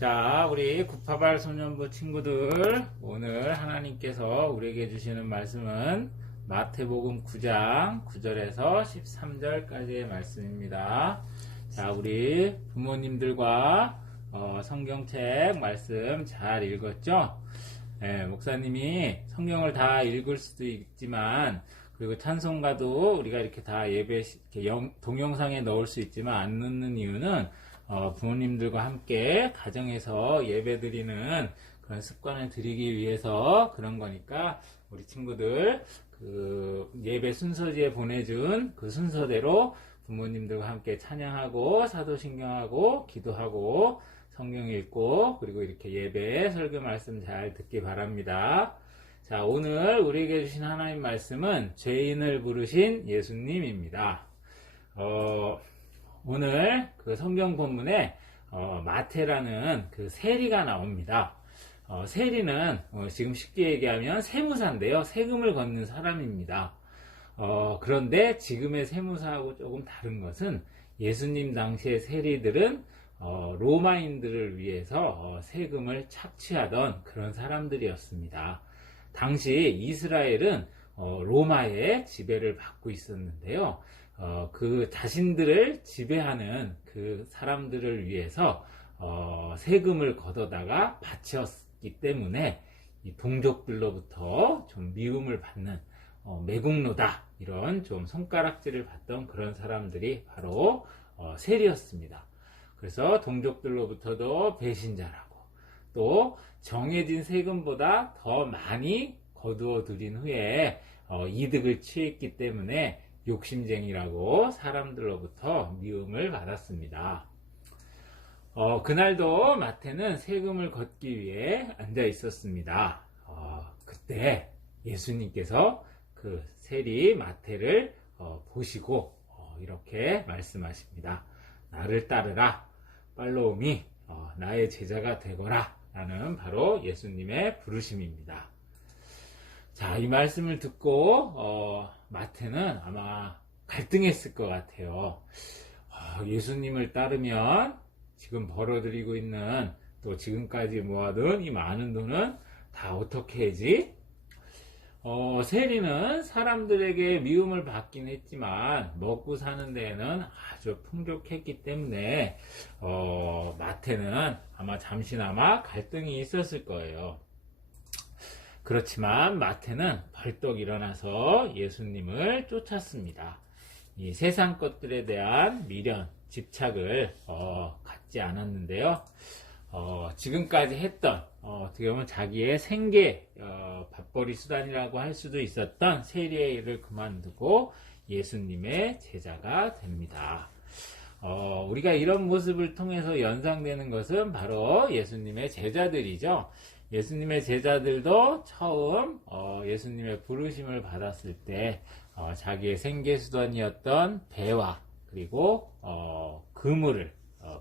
자, 우리 구파발 소년부 친구들, 오늘 하나님께서 우리에게 주시는 말씀은 마태복음 9장 9절에서 13절까지의 말씀입니다. 자, 우리 부모님들과 성경책 말씀 잘 읽었죠? 네, 목사님이 성경을 다 읽을 수도 있지만, 그리고 찬송가도 우리가 이렇게 다 예배 동영상에 넣을 수 있지만 안 넣는 이유는 부모님들과 함께 가정에서 예배 드리는 그런 습관을 들이기 위해서 그런 거니까 우리 친구들 그 예배 순서지에 보내준 그 순서대로 부모님들과 함께 찬양하고 사도신경하고 기도하고 성경 읽고 그리고 이렇게 예배 설교 말씀 잘 듣기 바랍니다. 자, 오늘 우리에게 주신 하나님 말씀은 죄인을 부르신 예수님입니다. 오늘 그 성경 본문에 마태라는 그 세리가 나옵니다. 세리는 지금 쉽게 얘기하면 세무사인데요. 세금을 걷는 사람입니다. 그런데 지금의 세무사하고 조금 다른 것은 예수님 당시의 세리들은 로마인들을 위해서 세금을 착취하던 그런 사람들이었습니다. 당시 이스라엘은 로마의 지배를 받고 있었는데요. 그 자신들을 지배하는 그 사람들을 위해서 세금을 걷어다가 바쳤기 때문에 이 동족들로부터 좀 미움을 받는 매국노다 이런 좀 손가락질을 받던 그런 사람들이 바로 세리였습니다. 그래서 동족들로부터도 배신자라고 또 정해진 세금보다 더 많이 거두어 들인 후에 이득을 취했기 때문에 욕심쟁이라고 사람들로부터 미움을 받았습니다. 그날도 마태는 세금을 걷기 위해 앉아 있었습니다. 그때 예수님께서 그 세리 마태를 보시고 이렇게 말씀하십니다. 나를 따르라. 팔로우미. 나의 제자가 되거라. 라는 바로 예수님의 부르심입니다. 자, 이 말씀을 듣고 마태는 아마 갈등했을 것 같아요. 예수님을 따르면 지금 벌어들이고 있는 또 지금까지 모아둔 이 많은 돈은 다 어떻게 하지? 세리는 사람들에게 미움을 받긴 했지만 먹고 사는 데에는 아주 풍족했기 때문에 마태는 아마 잠시나마 갈등이 있었을 거예요. 그렇지만 마태는 벌떡 일어나서 예수님을 쫓았습니다. 이 세상 것들에 대한 미련, 집착을 갖지 않았는데요. 지금까지 했던 어떻게 보면 자기의 생계 밥벌이 수단이라고 할 수도 있었던 세리의 일을 그만두고 예수님의 제자가 됩니다. 우리가 이런 모습을 통해서 연상되는 것은 바로 예수님의 제자들이죠. 예수님의 제자들도 처음 예수님의 부르심을 받았을 때 자기의 생계수단이었던 배와 그리고 그물을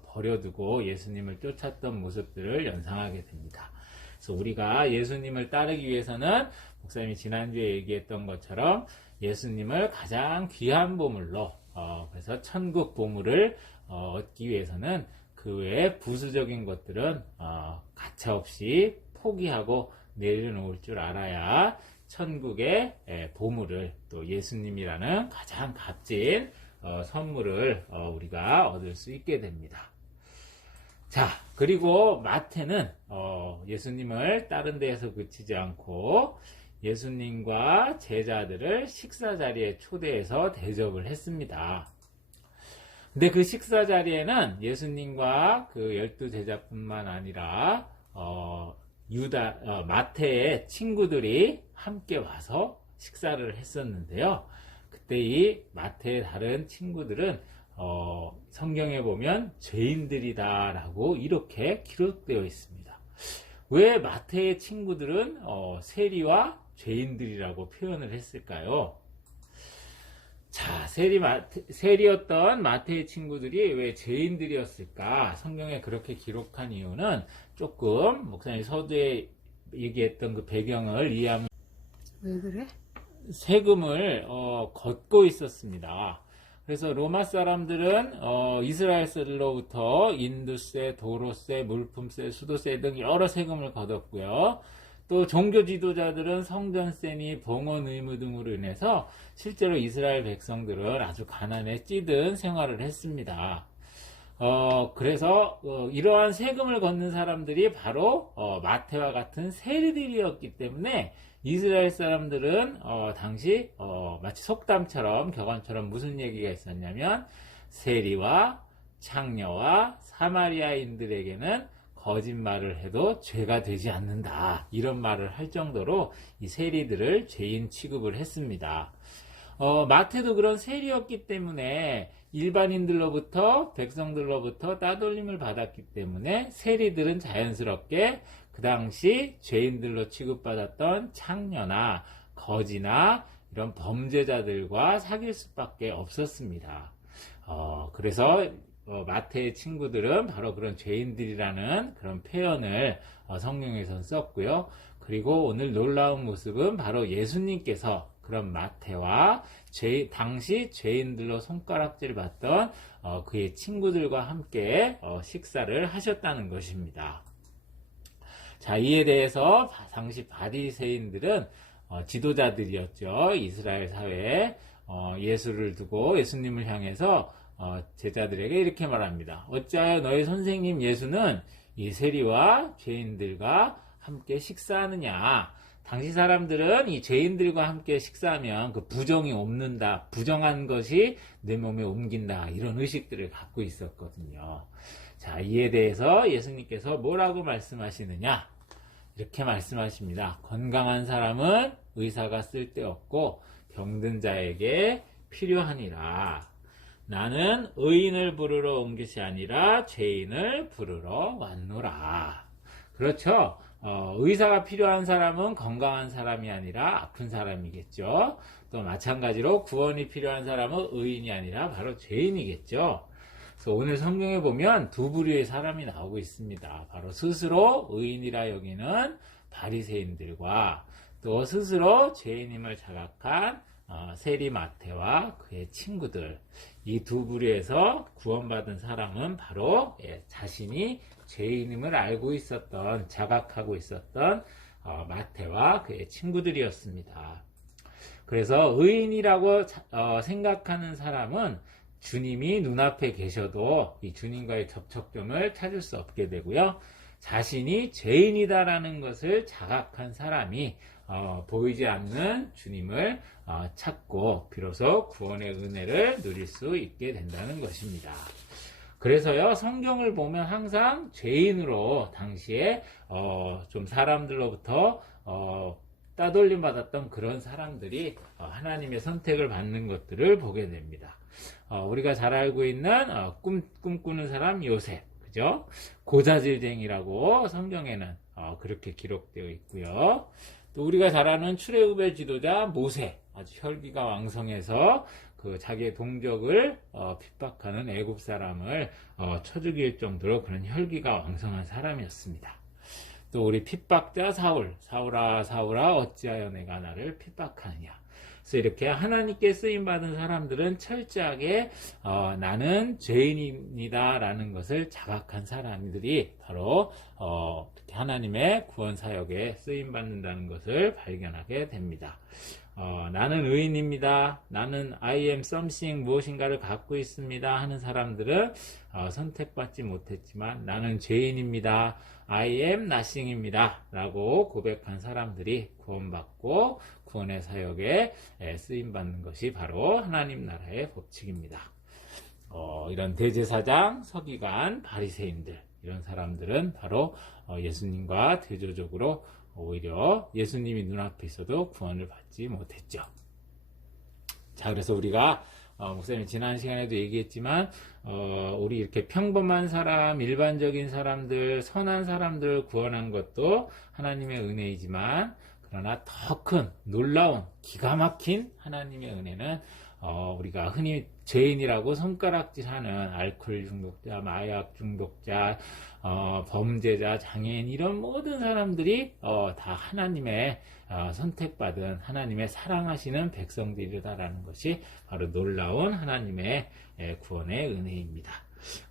버려두고 예수님을 쫓았던 모습들을 연상하게 됩니다. 그래서 우리가 예수님을 따르기 위해서는 목사님이 지난주에 얘기했던 것처럼 예수님을 가장 귀한 보물로 그래서 천국 보물을 얻기 위해서는 그 외에 부수적인 것들은 가차없이 포기하고 내려놓을 줄 알아야 천국의 보물을 또 예수님이라는 가장 값진 선물을 우리가 얻을 수 있게 됩니다. 자, 그리고 마태는 예수님을 다른 데에서 그치지 않고 예수님과 제자들을 식사 자리에 초대해서 대접을 했습니다. 근데 그 식사 자리에는 예수님과 그 12 제자뿐만 아니라 마태의 친구들이 함께 와서 식사를 했었는데요. 그때 이 마태의 다른 친구들은 성경에 보면 죄인들이다 라고 이렇게 기록되어 있습니다. 왜 마태의 친구들은 세리와 죄인들이라고 표현을 했을까요? 자, 세리였던 마태의 친구들이 왜 죄인들이었을까? 성경에 그렇게 기록한 이유는 조금 목사님 서두에 얘기했던 그 배경을 이해하면 왜 그래? 세금을 걷고 있었습니다. 그래서 로마 사람들은 이스라엘로부터 인두세, 도로세, 물품세, 수도세 등 여러 세금을 거뒀고요. 또 종교 지도자들은 성전세니 봉헌 의무 등으로 인해서 실제로 이스라엘 백성들은 아주 가난에 찌든 생활을 했습니다. 그래서 이러한 세금을 걷는 사람들이 바로 마태와 같은 세리들이었기 때문에 이스라엘 사람들은 당시 마치 속담처럼 격언처럼 무슨 얘기가 있었냐면 세리와 창녀와 사마리아인들에게는 거짓말을 해도 죄가 되지 않는다, 이런 말을 할 정도로 이 세리들을 죄인 취급을 했습니다. 마태도 그런 세리였기 때문에 일반인들로부터 백성들로부터 따돌림을 받았기 때문에 세리들은 자연스럽게 그 당시 죄인들로 취급받았던 창녀나 거지나 이런 범죄자들과 사귈 수밖에 없었습니다. 그래서 마태의 친구들은 바로 그런 죄인들이라는 그런 표현을 성경에선 썼고요. 그리고 오늘 놀라운 모습은 바로 예수님께서 그런 마태와 당시 죄인들로 손가락질 받던 그의 친구들과 함께 식사를 하셨다는 것입니다. 자, 이에 대해서 당시 바리새인들은 지도자들이었죠. 이스라엘 사회에 예수를 두고 예수님을 향해서 제자들에게 이렇게 말합니다. 어찌하여 너희 선생님 예수는 이 세리와 죄인들과 함께 식사하느냐? 당시 사람들은 이 죄인들과 함께 식사하면 그 부정이 옮는다, 부정한 것이 내 몸에 옮긴다, 이런 의식들을 갖고 있었거든요. 자, 이에 대해서 예수님께서 뭐라고 말씀하시느냐? 이렇게 말씀하십니다. 건강한 사람은 의사가 쓸데없고 병든 자에게 필요하니라. 나는 의인을 부르러 온 것이 아니라 죄인을 부르러 왔노라. 그렇죠. 의사가 필요한 사람은 건강한 사람이 아니라 아픈 사람이겠죠. 또 마찬가지로 구원이 필요한 사람은 의인이 아니라 바로 죄인이겠죠. 그래서 오늘 성경에 보면 두 부류의 사람이 나오고 있습니다. 바로 스스로 의인이라 여기는 바리새인들과 또 스스로 죄인임을 자각한 세리 마태와 그의 친구들, 이 두 부류에서 구원받은 사람은 바로 자신이 죄인임을 알고 있었던, 자각하고 있었던 마태와 그의 친구들이었습니다. 그래서 의인이라고 생각하는 사람은 주님이 눈앞에 계셔도 이 주님과의 접촉점을 찾을 수 없게 되고요. 자신이 죄인이다라는 것을 자각한 사람이 보이지 않는 주님을 찾고 비로소 구원의 은혜를 누릴 수 있게 된다는 것입니다. 그래서요, 성경을 보면 항상 죄인으로 당시에 좀 사람들로부터 따돌림 받았던 그런 사람들이 하나님의 선택을 받는 것들을 보게 됩니다. 우리가 잘 알고 있는 꿈꾸는 사람 요셉, 그죠? 고자질쟁이라고 성경에는 그렇게 기록되어 있고요. 또 우리가 잘 아는 출애굽의 지도자 모세, 아주 혈기가 왕성해서 그 자기의 동족을 핍박하는 애굽 사람을 쳐 죽일 정도로 그런 혈기가 왕성한 사람이었습니다. 또 우리 핍박자 사울아 어찌하여 내가 나를 핍박하느냐. 그래서 이렇게 하나님께 쓰임받은 사람들은 철저하게 나는 죄인입니다 라는 것을 자각한 사람들이 바로 하나님의 구원 사역에 쓰임받는다는 것을 발견하게 됩니다. 나는 의인입니다. 나는 I am something, 무엇인가를 갖고 있습니다 하는 사람들은 선택받지 못했지만 나는 죄인입니다. I am nothing입니다 라고 고백한 사람들이 구원받고 구원의 사역에 쓰임받는 것이 바로 하나님 나라의 법칙입니다. 이런 대제사장, 서기관, 바리새인들, 이런 사람들은 바로 예수님과 대조적으로 오히려 예수님이 눈앞에 있어도 구원을 받지 못했죠. 자, 그래서 우리가 목사님 지난 시간에도 얘기했지만 우리 이렇게 평범한 사람, 일반적인 사람들, 선한 사람들 구원한 것도 하나님의 은혜이지만 그러나 더 큰 놀라운 기가 막힌 하나님의 은혜는 우리가 흔히 죄인이라고 손가락질하는 알코올 중독자, 마약 중독자, 범죄자, 장애인 이런 모든 사람들이 다 하나님의 선택받은 하나님의 사랑하시는 백성들이다라는 것이 바로 놀라운 하나님의 구원의 은혜입니다.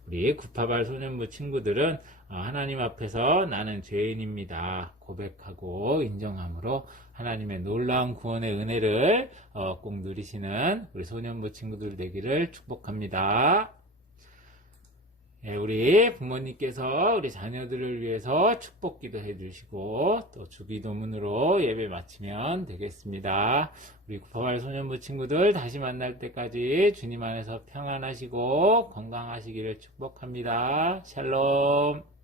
우리 구파발 소년부 친구들은 하나님 앞에서 나는 죄인입니다 고백하고 인정함으로 하나님의 놀라운 구원의 은혜를 꼭 누리시는 우리 소년부 친구들 되기를 축복합니다. 우리 부모님께서 우리 자녀들을 위해서 축복 기도해 주시고 또 주기도문으로 예배 마치면 되겠습니다. 우리 구파발 소년부 친구들 다시 만날 때까지 주님 안에서 평안하시고 건강하시기를 축복합니다. 샬롬.